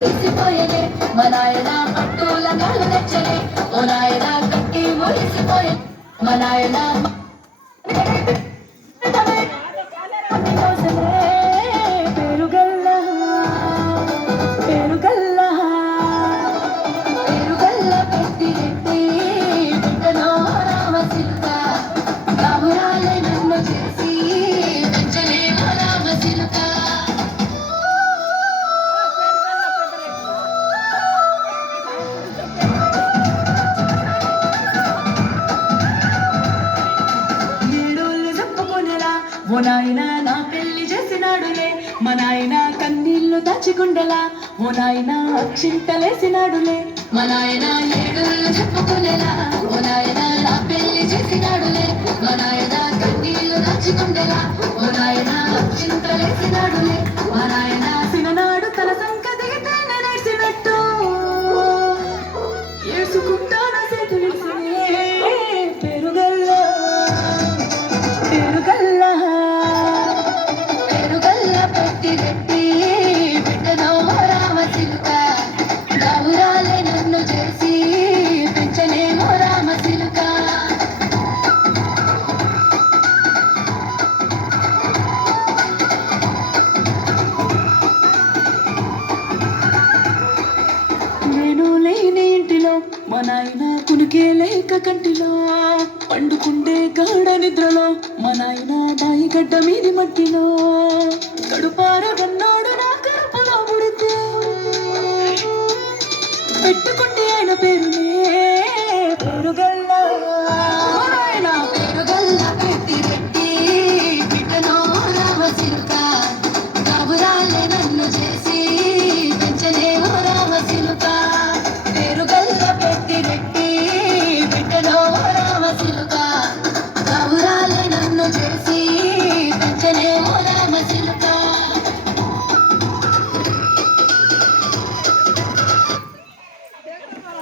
మురిసిపోయలే మా నాయన పట్టుల కాళ్ళు తెచ్చలే ఓ నాయన కట్టి మురిసిపోయే మా నాయన పేరుగల్ల పేరుగల్ల పేరుగల్ల పెట్టి రెట్టి బిడ్డలో రామసిల్క రామురాలే నన్ను చేసి పెంచలే రామసిల్క ఓ నాయన నా పెళ్లి చేసినాడులే మా నాయన కన్నీళ్లు దాచిగుండెలా ఓ నాయన అక్షింతలేసినాడులే మా నాయన ఏడుళ్ళు చెప్పుకునేలా ఓ నాయన నా పెళ్లి చేసినాడులే మా నాయన కన్నీళ్లు దాచిగుండెలా ఓ నాయన అక్షింతలేసినాడులే మా నాయన సిననాడు తన సంక దిగితే నేసినట్టు ఏసుకుంటాను చేతులు పెరుగల్ల పెరుగల్ల మా నాయన కునికే లేక కంటిలో పండుకుండే గాఢ నిద్రలో మా నాయన దాయి గడ్డ మీది మట్టిలో కడుపారగన్నా